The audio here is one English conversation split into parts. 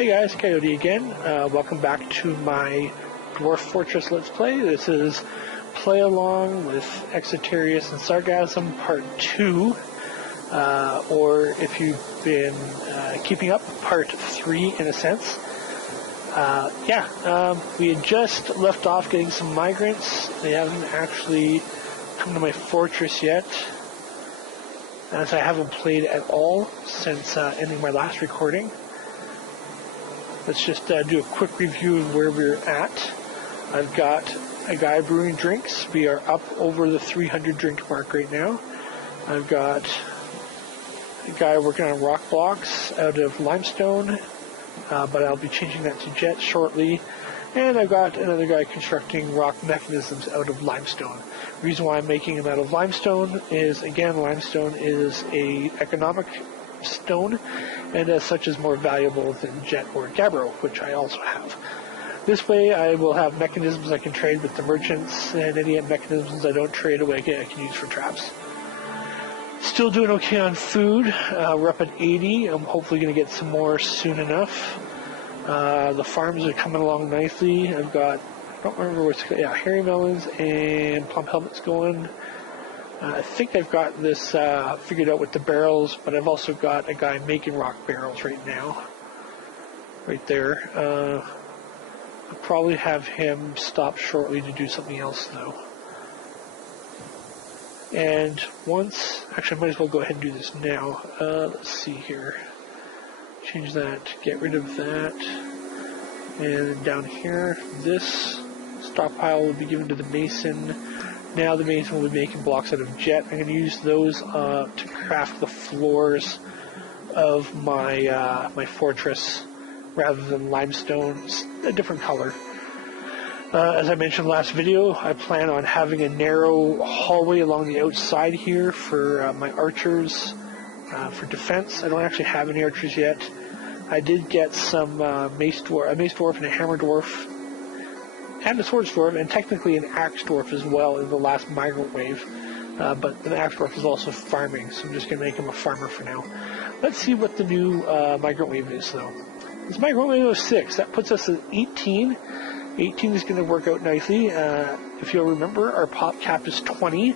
Hey guys, Coyote again. Welcome back to my Dwarf Fortress Let's Play. This is Play Along with Exotarius and Sargasm Part 2. Or if you've been keeping up, Part 3 in a sense. We had just left off getting some migrants. They haven't actually come to my fortress yet, as I haven't played at all since ending my last recording. Let's just do a quick review of where we're at. I've got a guy brewing drinks. We are up over the 300 drink mark right now. I've got a guy working on rock blocks out of limestone, but I'll be changing that to jet shortly. And I've got another guy constructing rock mechanisms out of limestone. The reason why I'm making them out of limestone is, again, limestone is a economic stone, and as such is more valuable than jet or gabbro, which I also have. This way I will have mechanisms I can trade with the merchants, and any mechanisms I don't trade away I can use for traps. Still doing okay on food. We're up at 80. I'm hopefully going to get some more soon enough. The farms are coming along nicely. I've got, I don't remember what's, hairy melons and plum helmets going. I think I've got this figured out with the barrels, but I've also got a guy making rock barrels right now. Right there. I'll probably have him stop shortly to do something else though. And once, actually I might as well go ahead and do this now. Let's see here. Change that, get rid of that. And down here, this stockpile will be given to the mason. Now the mason will be making blocks out of jet. I'm going to use those to craft the floors of my my fortress rather than limestone. It's a different color. As I mentioned last video, I plan on having a narrow hallway along the outside here for my archers for defense. I don't actually have any archers yet. I did get some mace dwarf and a hammer dwarf and a swords dwarf, and technically an axe dwarf as well in the last migrant wave. But the axe dwarf is also farming, so I'm just going to make him a farmer for now. Let's see what the new migrant wave is, though. This migrant wave is 6. That puts us at 18. 18 is going to work out nicely. If you'll remember, our pop cap is 20.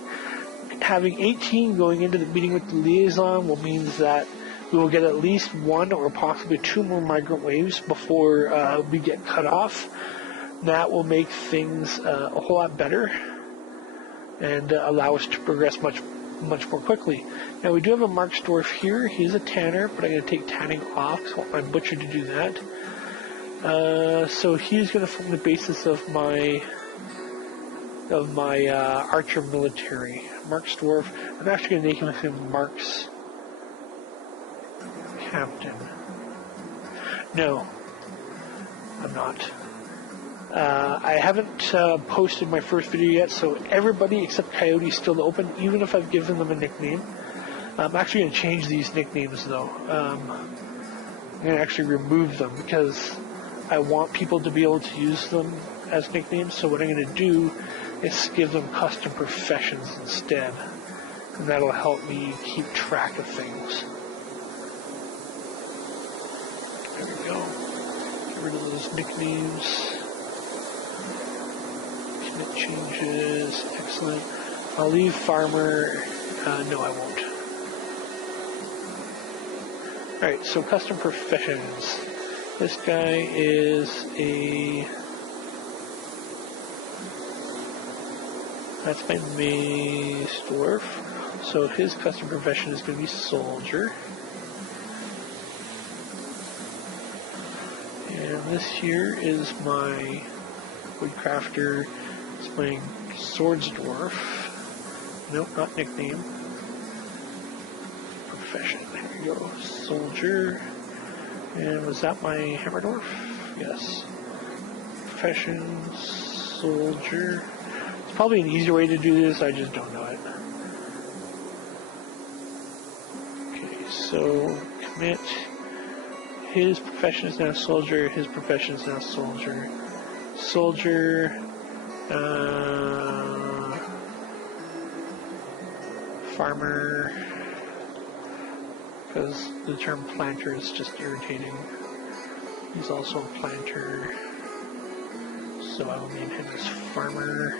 Having 18 going into the meeting with the liaison will mean that we will get at least 1 or possibly 2 more migrant waves before we get cut off. That will make things a whole lot better and allow us to progress much more quickly. Now we do have a Mark's dwarf here. He's a tanner, but I'm going to take tanning off because I want my butcher to do that. So he's going to form the basis of my archer military. Mark's dwarf. I'm actually going to make him Mark's captain. No, I'm not. I haven't posted my first video yet, so everybody except Coyote is still open, even if I've given them a nickname. I'm actually going to change these nicknames, though. I'm going to actually remove them, because I want people to be able to use them as nicknames, so what I'm going to do is give them custom professions instead, and that'll help me keep track of things. There we go. Get rid of those nicknames. Commit changes. Excellent. I'll leave farmer. No, I won't. Alright, so custom professions. This guy is a... That's my mace dwarf. So his custom profession is going to be soldier. And this here is my woodcrafter. It's my swords dwarf. Nope, not nickname. Profession. There we go. Soldier. And was that my hammer dwarf? Yes. Profession. Soldier. It's probably an easier way to do this. I just don't know it. Okay, so commit. His profession is now soldier. His profession is now soldier. Soldier. Farmer. Because the term planter is just irritating. He's also a planter, so I will name him as farmer.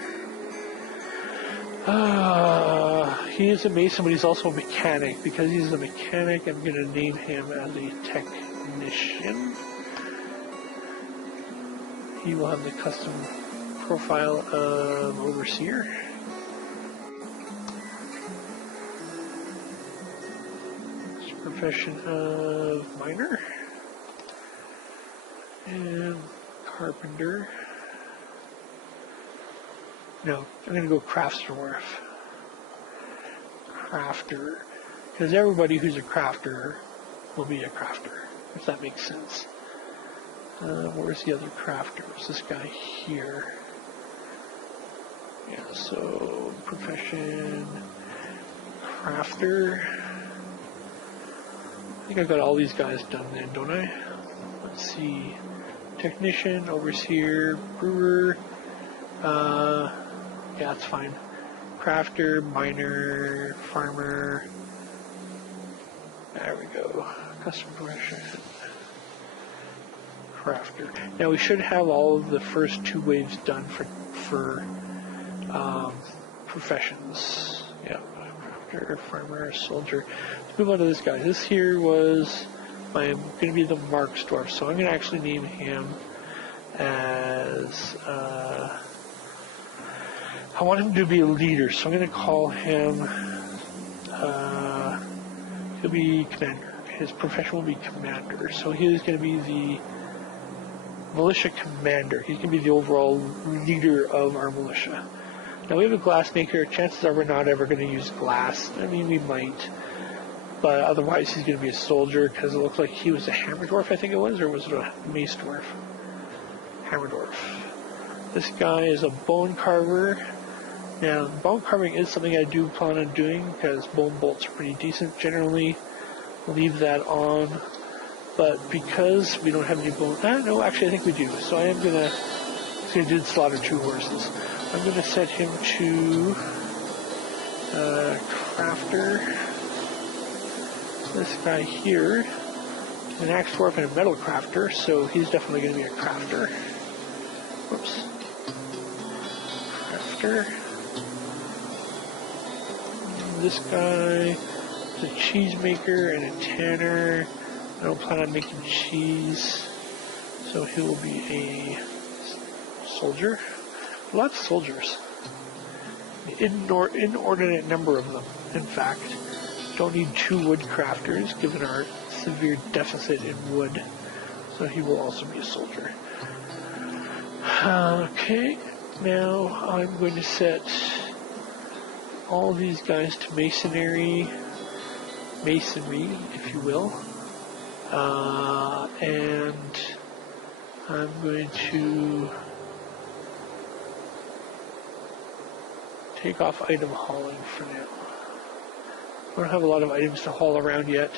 He is a mason, but he's also a mechanic. Because he's a mechanic, I'm going to name him as a technician. He will have the custom profile of overseer. His profession of miner. And carpenter. No, I'm going to go craftsdwarf. Crafter. Because everybody who's a crafter will be a crafter, if that makes sense. Where's the other crafters? This guy here. Yeah, so profession, crafter. I think I've got all these guys done then, don't I? Let's see. Technician, overseer, brewer. Yeah, that's fine. Crafter, miner, farmer. There we go. Custom profession. Crafter. Now we should have all of the first two waves done for professions. Yeah, crafter, farmer, soldier. Let's move on to this guy. This here was going to be the Marks Dwarf, so I'm going to actually name him as I want him to be a leader, so I'm going to call him he'll be commander. His profession will be commander, so he is going to be the Militia Commander. He can be the overall leader of our militia. Now we have a glassmaker. Chances are we're not ever going to use glass. I mean, we might, but otherwise he's going to be a soldier because it looked like he was a hammer dwarf, I think it was, or was it a mace dwarf? Hammer dwarf. This guy is a bone carver. Now, bone carving is something I do plan on doing because bone bolts are pretty decent. Generally, leave that on. But because we don't have any bone... no, actually I think we do. So I am going to... So I did slaughter 2 horses. I'm going to set him to... crafter. This guy here is an axe dwarf and a metal crafter, so he's definitely going to be a crafter. Whoops. Crafter. This guy is a cheesemaker and a tanner. I don't plan on making cheese, so he will be a soldier. Lots of soldiers. Inordinate number of them, in fact. Don't need 2 wood crafters, given our severe deficit in wood. So he will also be a soldier. Okay, now I'm going to set all these guys to masonry, if you will. And I'm going to take off item hauling for now. I don't have a lot of items to haul around yet.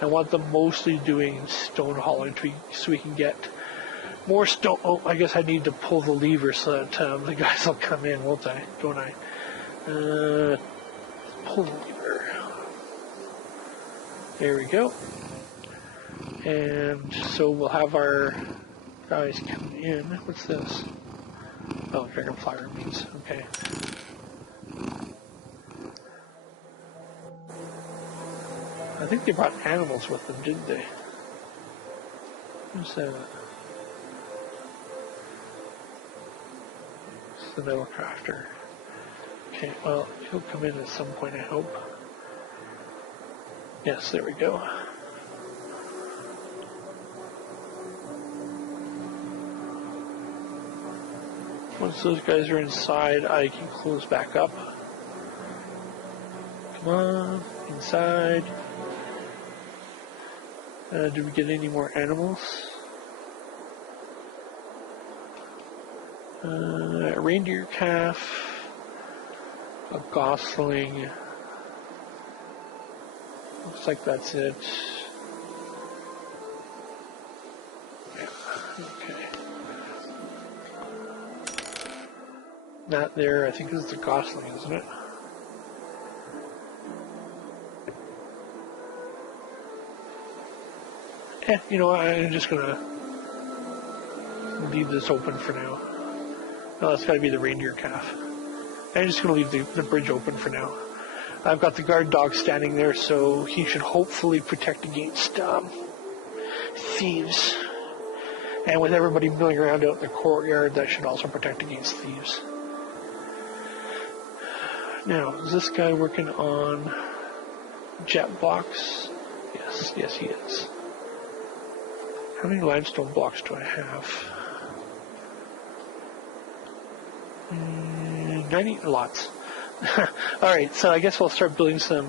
I want them mostly doing stone hauling so we can get more stone. Oh, I guess I need to pull the lever so that the guys will come in, won't I? Don't I? Pull the lever. There we go. And so we'll have our guys come in. What's this? Oh, dragonfly remains. Okay. I think they brought animals with them, didn't they? Who's that? It's the metal crafter. Okay, well, he'll come in at some point, I hope. Yes, there we go. Once those guys are inside, I can close back up. Come on, inside. Do we get any more animals? A reindeer calf, a gosling. Looks like that's it. Yeah, okay. That there, I think, is the gosling, isn't it? You know what, I'm just gonna leave this open for now. No, that's got to be the reindeer calf. I'm just going to leave the bridge open for now. I've got the guard dog standing there, so he should hopefully protect against thieves. And with everybody milling around out in the courtyard, that should also protect against thieves. Now, is this guy working on jet blocks? Yes, he is. How many limestone blocks do I have? 90 lots. Alright, so I guess we'll start building some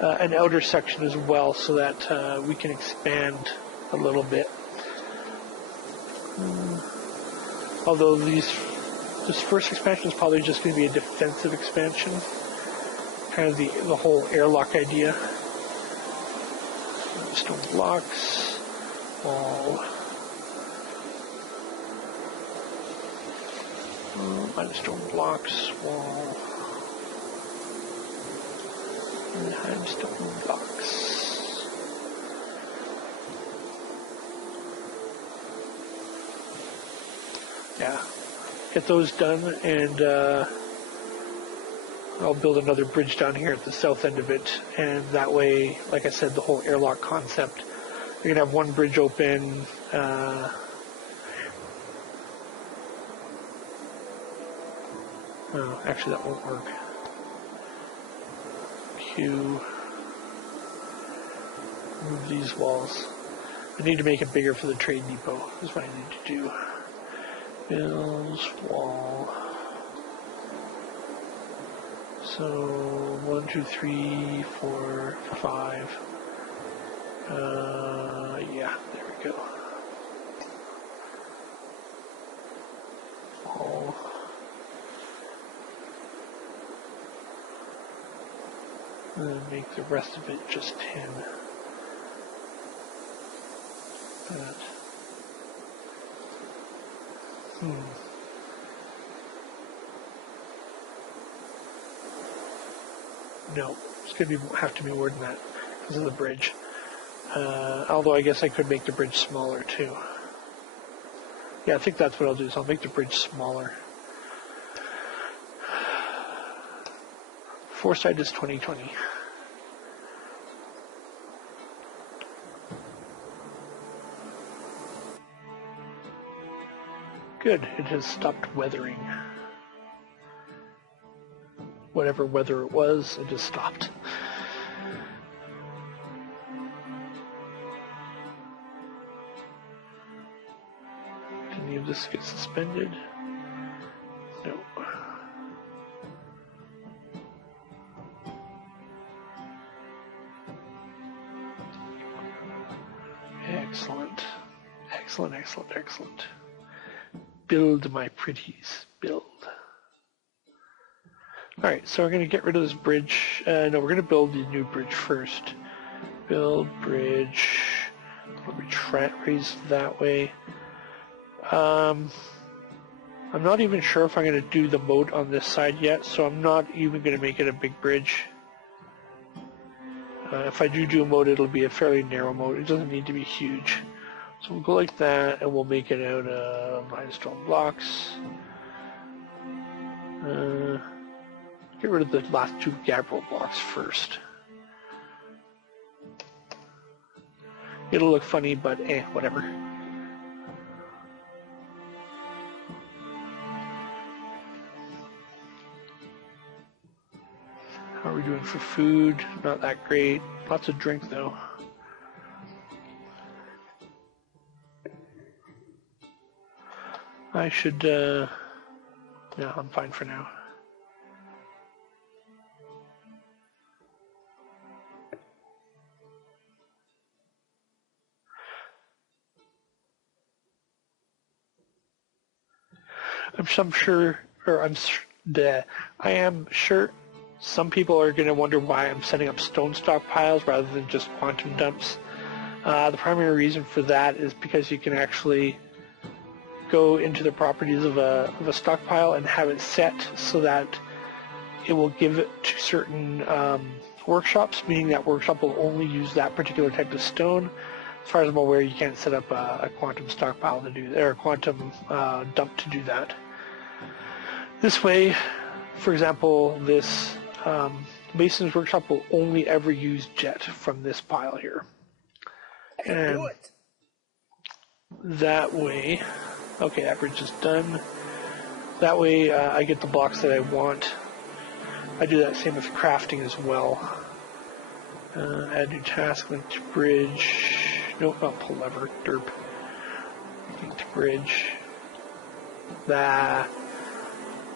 an outer section as well so that we can expand a little bit. Although this first expansion is probably just going to be a defensive expansion. Kind of the whole airlock idea. Stone blocks, wall. Limestone blocks, wall. Limestone blocks. Yeah, get those done, and I'll build another bridge down here at the south end of it, and that way, like I said, the whole airlock concept, you're gonna have one bridge open. Oh, actually, that won't work. Move these walls. I need to make it bigger for the trade depot. That's what I need to do. Bills, wall. So 1, 2, 3, 4, 5. Yeah, there we go. Wall. And then make the rest of it just 10. That. No, it's going to have to be more than that because of the bridge. Although I guess I could make the bridge smaller too. Yeah, I think that's what I'll do, is I'll make the bridge smaller. Foresight is 2020. Good, it has stopped weathering. Whatever weather it was, it just stopped. Did any of this get suspended? No. Excellent. Excellent, excellent, excellent. Build, my pretties, build. Alright, so we're going to get rid of this bridge. No, we're going to build the new bridge first. Build bridge. Raise that way. I'm not even sure if I'm going to do the moat on this side yet, so I'm not even going to make it a big bridge. If I do a moat, it'll be a fairly narrow moat. It doesn't need to be huge. So we'll go like that, and we'll make it out of limestone blocks. Get rid of the last 2 gabbro blocks first. It'll look funny, but whatever. How are we doing for food? Not that great. Lots of drink, though. I should, yeah, I'm fine for now. I am sure some people are going to wonder why I'm setting up stone stockpiles rather than just quantum dumps. The primary reason for that is because you can actually go into the properties of a stockpile and have it set so that it will give it to certain workshops, meaning that workshop will only use that particular type of stone. as far as I'm aware, you can't set up a quantum stockpile to do that, or a quantum dump to do that. This way, for example, this Mason's Workshop will only ever use jet from this pile here. And that way, okay, that bridge is done. That way I get the blocks that I want. I do that same with crafting as well. Add new task, link to bridge. Nope, not pull lever, derp. Link to bridge. That.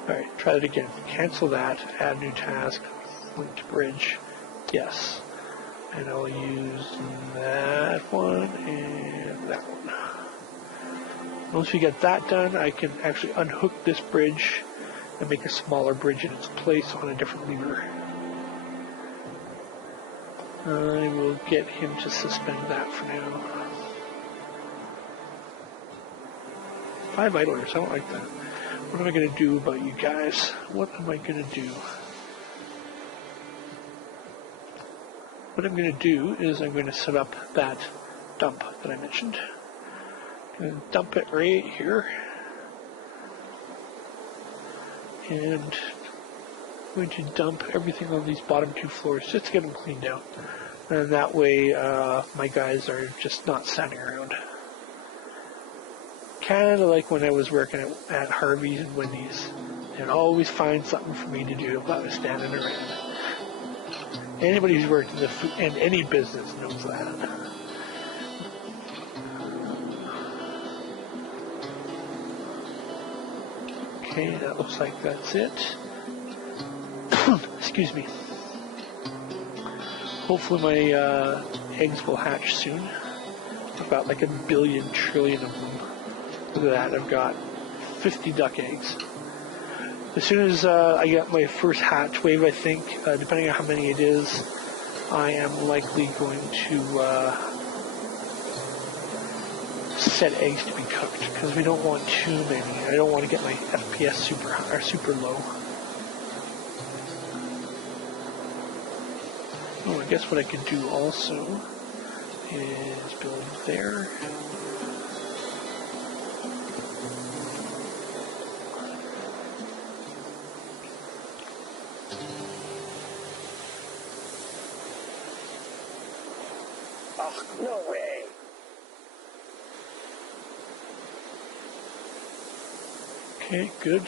Alright, try that again. Cancel that, add new task, link to bridge. Yes. And I'll use that one and that one. Once we get that done, I can actually unhook this bridge and make a smaller bridge in its place on a different lever. I will get him to suspend that for now. 5 idlers, I don't like that. What am I going to do about you guys? What am I going to do? What I'm going to do is I'm going to set up that dump that I mentioned. I'm going to dump it right here. And I'm going to dump everything on these bottom 2 floors just to get them cleaned out. And that way my guys are just not standing around. Kind of like when I was working at Harvey's and Wendy's. They'd always find something for me to do if I was standing around. Anybody who's worked in any business knows that. Okay, that looks like that's it. Excuse me. Hopefully my eggs will hatch soon. I've got like 1 billion trillion of them. Look at that, I've got 50 duck eggs. As soon as I get my first hatch wave, I think, depending on how many it is, I am likely going to set eggs to be cooked, because we don't want too many. I don't want to get my FPS super low. Oh, I guess what I could do also is build there. Oh, no way. Okay, good.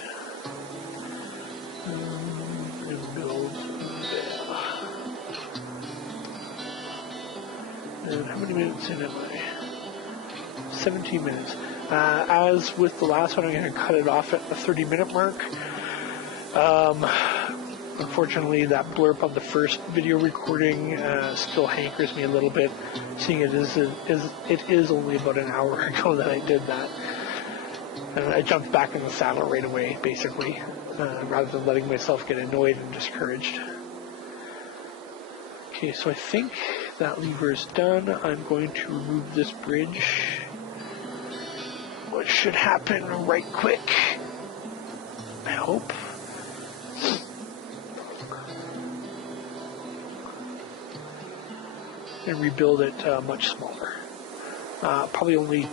And build there. And how many minutes in am I? 17 minutes. As with the last one, I'm going to cut it off at the 30-minute mark. Unfortunately, that blurb on the first video recording still hankers me a little bit, seeing it is only about an hour ago that I did that. And I jumped back in the saddle right away, basically, rather than letting myself get annoyed and discouraged. Okay, so I think that lever is done. I'm going to remove this bridge, which should happen right quick, I hope. And rebuild it much smaller. Probably only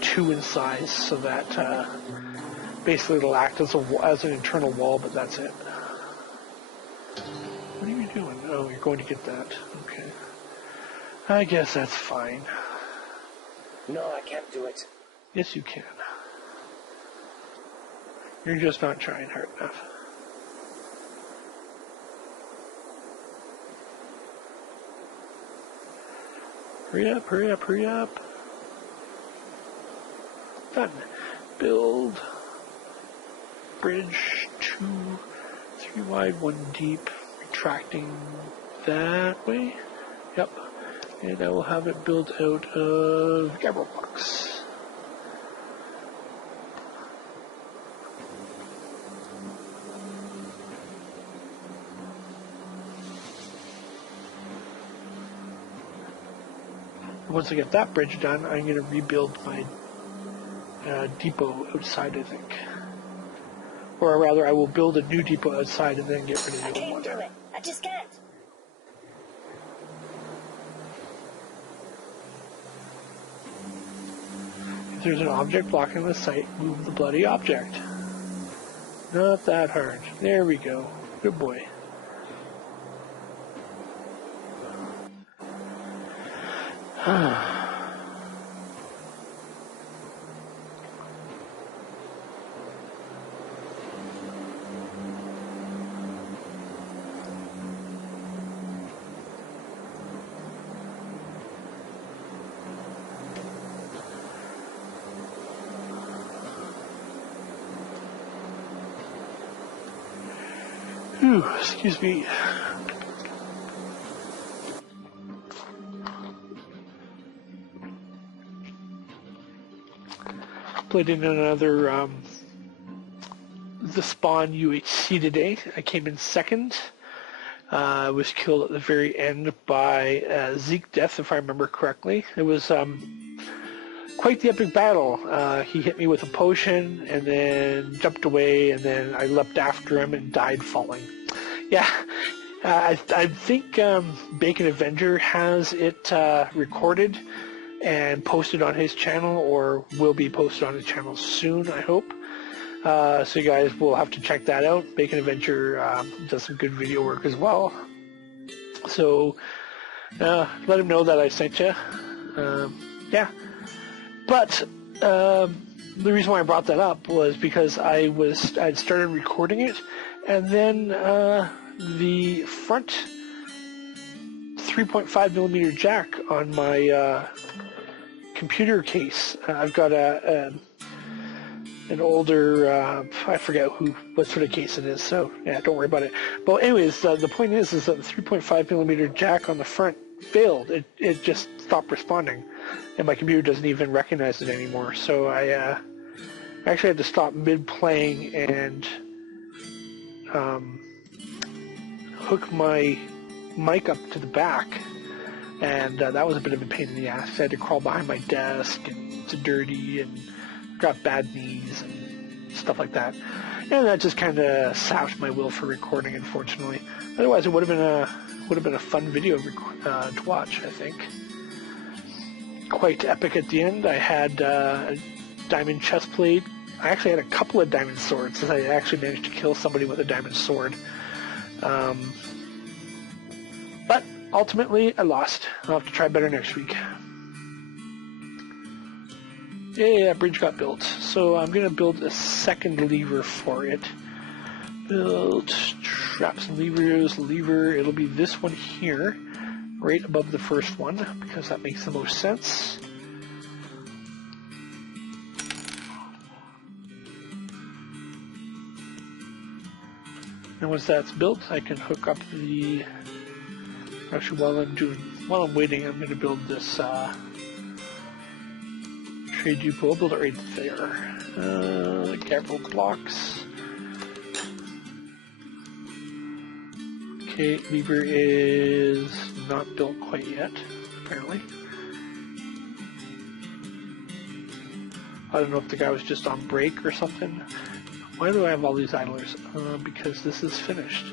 2 in size, so that basically it'll act as an internal wall, but that's it. What are you doing? Oh, you're going to get that. Okay. I guess that's fine. No, I can't do it. Yes, you can. You're just not trying hard enough. Hurry up, hurry up, hurry up. Done. Build. Bridge 2, 3 wide, 1 deep. Retracting that way. Yep. And I will have it built out of Gabbro blocks. Once I get that bridge done, I'm going to rebuild my depot outside, I think. Or rather, I will build a new depot outside and then get rid of the old one. I can't do it. I just can't. there's an object blocking the sight, move the bloody object. Not that hard. There we go. Good boy. Whew, excuse me. Played in another the Spawn UHC today. I came in second. I was killed at the very end by Zeke Death, if I remember correctly. It was quite the epic battle. He hit me with a potion and then jumped away, and then I leapt after him and died falling. Yeah, I think Bacon Avenger has it recorded and posted on his channel, or will be posted on his channel soon, I hope. So you guys will have to check that out. Bacon Avenger does some good video work as well. So let him know that I sent you. Yeah. But the reason why I brought that up was because I'd started recording it, and then the front 3.5mm jack on my computer case. I've got an older, I forget what sort of case it is, so yeah, don't worry about it. But anyways, the point is that the 3.5mm jack on the front failed. It just stopped responding, and my computer doesn't even recognize it anymore. So I actually had to stop mid-playing and hook my mic up to the back, and that was a bit of a pain in the ass. I had to crawl behind my desk, and it's dirty, and got bad knees and stuff like that. And that just kind of sapped my will for recording, unfortunately. Otherwise, it would have been a fun video to watch, I think. Quite epic at the end. I had a diamond chest plate. I actually had a couple of diamond swords, as I actually managed to kill somebody with a diamond sword. But ultimately, I lost. I'll have to try better next week. Yeah, that bridge got built. So I'm going to build a second lever for it. Build traps and levers, lever. It'll be this one here, right above the first one, because that makes the most sense. And once that's built, I can hook up the... Actually, while I'm waiting, I'm going to build this trade depot. I'll build it right there. Capital blocks. Okay, lever is not built quite yet, apparently. I don't know if the guy was just on break or something. Why do I have all these idlers? Because this is finished.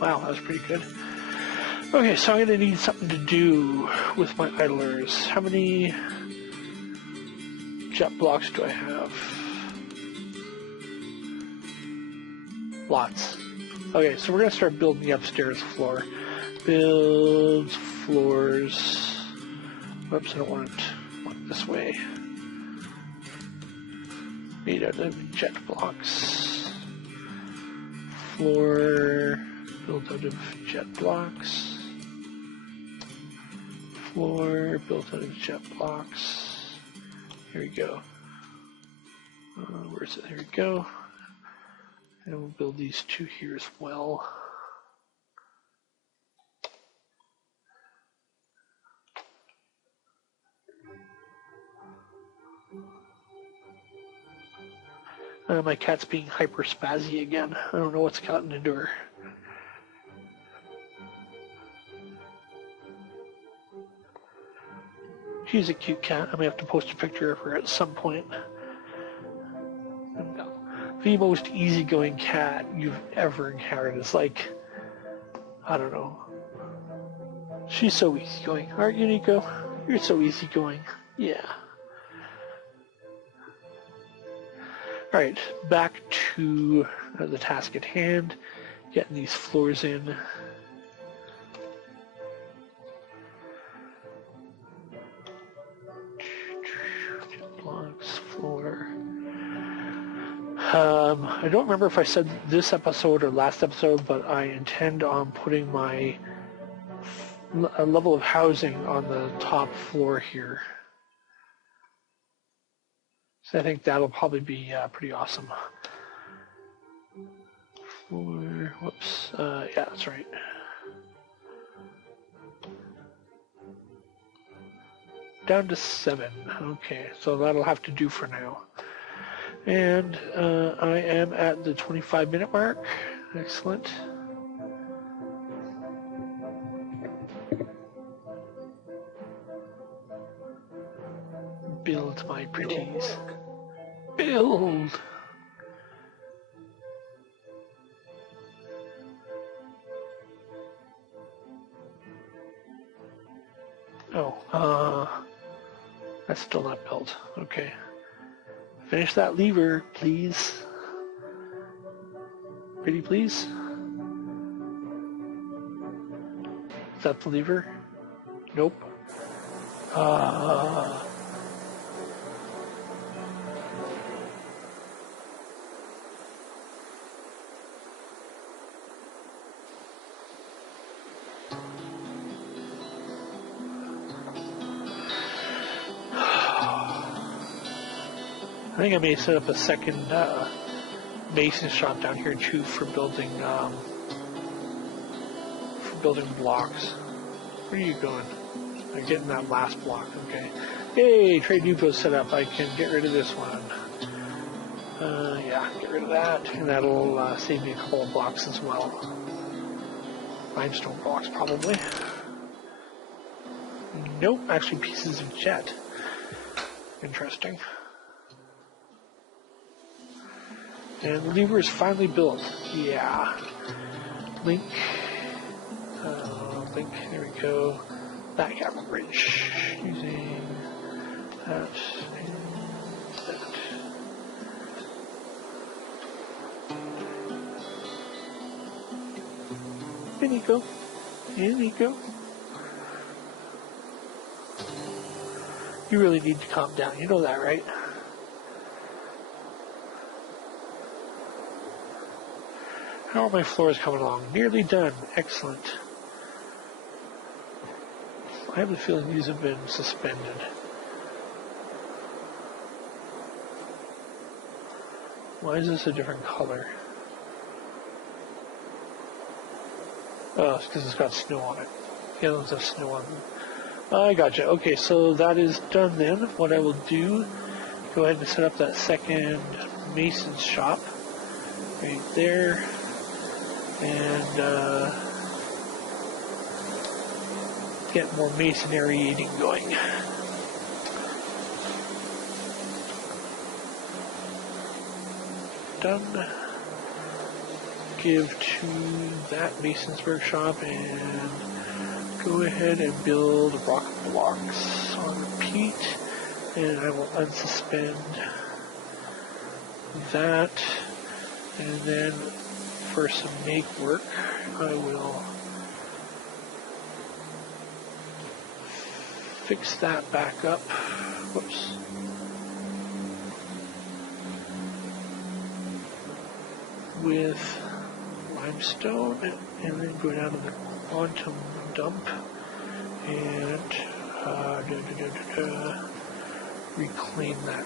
Wow, that was pretty good. Okay, so I'm going to need something to do with my idlers. How many jet blocks do I have? Lots. Okay, so we're going to start building the upstairs floor. Build floors. Whoops, I don't want it this way. Made out of jet blocks. Floor built out of jet blocks. Floor built out of jet blocks. Here we go. Where is it? Here we go. And we'll build these two here as well. My cat's being hyper spazzy again. I don't know what's gotten into her. She's a cute cat. I'm gonna have to post a picture of her at some point. The most easygoing cat you've ever encountered. It's like, I don't know. She's so easygoing, aren't you, Nico? You're so easygoing. Yeah. Alright, back to the task at hand, getting these floors in. Blocks, floor. I don't remember if I said this episode or last episode, but I intend on putting my level of housing on the top floor here. So I think that'll probably be pretty awesome. Floor, whoops, yeah, that's right. Down to 7. Okay, so that'll have to do for now. And I am at the 25-minute mark. Excellent. Build my pretties. Build! Oh, that's still not built. Okay. Finish that lever, please. Pretty please. Is that the lever? Nope. I think I may set up a second mason shop down here too for building blocks. Where are you going? I'm getting that last block. Okay. Hey, trade depot set up. I can get rid of this one. Yeah, get rid of that, and that'll save me a couple of blocks as well. Limestone blocks probably. Nope, actually pieces of jet. Interesting. And the lever is finally built. Yeah. Link. Link. There we go. That camera bridge. Using that and that. In you go. In you go. You really need to calm down. You know that, right? How are my floors coming along? Nearly done. Excellent. I have the feeling these have been suspended. Why is this a different color? Oh, it's because it's got snow on it. The other ones have snow on them. I gotcha. Okay, so that is done then. What I will do, go ahead and set up that second mason's shop right there. And get more masonry eating going. Done. Give to that mason's workshop and go ahead and build rock blocks on repeat. And I will unsuspend that. And then for some make work, I will fix that back up. Whoops. With limestone, and then go down to the quantum dump and reclaim that.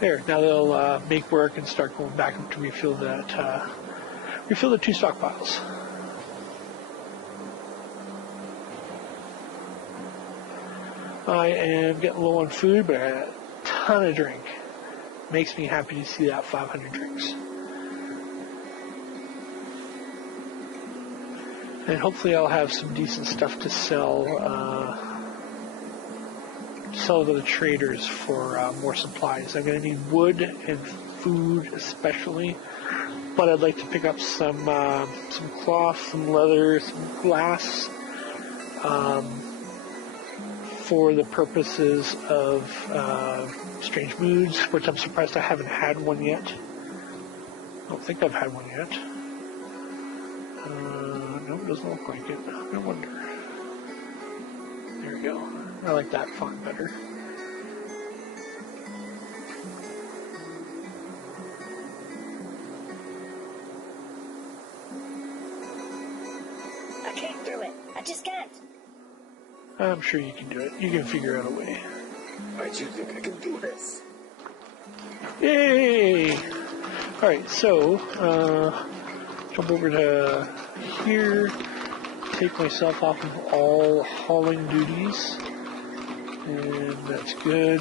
There, now they'll make work and start going back to refill that, refill the 2 stockpiles. I am getting low on food, but I had a ton of drink. Makes me happy to see that 500 drinks. And hopefully I'll have some decent stuff to sell to the traders for more supplies. I'm going to need wood and food especially, but I'd like to pick up some cloth, some leather, some glass, for the purposes of strange moods, which I'm surprised I haven't had one yet. I don't think I've had one yet. No, it doesn't look like it. No wonder. There we go. I like that font better. I can't do it. I just can't. I'm sure you can do it. You can figure out a way. I do think I can do this. Yay! Alright, so, jump over to here, take myself off of all hauling duties, and that's good.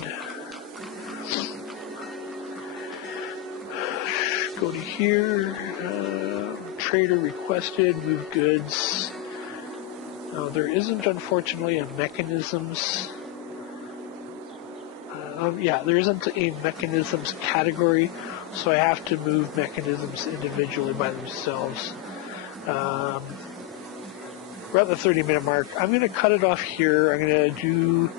Go to here, trader requested, move goods. There isn't, unfortunately, a mechanisms. There isn't a mechanisms category, so I have to move mechanisms individually by themselves. We're at the 30-minute mark. I'm going to cut it off here. I'm going to do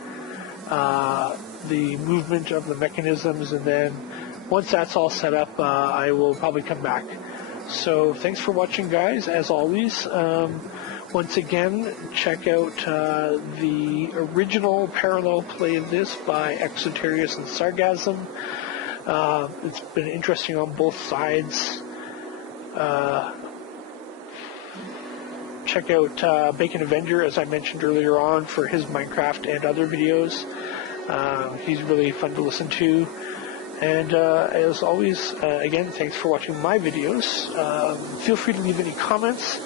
the movement of the mechanisms, and then once that's all set up, I will probably come back. So thanks for watching, guys. As always, once again, check out the original parallel play of this by Exotarius and Sargasm. It's been interesting on both sides. Check out Bacon Avenger, as I mentioned earlier on, for his Minecraft and other videos. He's really fun to listen to. And as always, again, thanks for watching my videos. Feel free to leave any comments.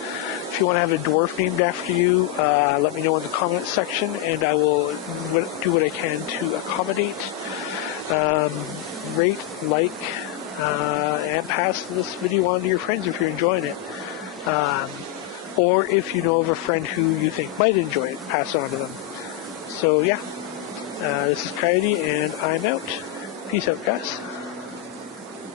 If you want to have a dwarf named after you, let me know in the comments section, and I will do what I can to accommodate. Rate, like, and pass this video on to your friends if you're enjoying it. Or if you know of a friend who you think might enjoy it, pass it on to them. So yeah, this is Coyote, and I'm out. Peace out, guys.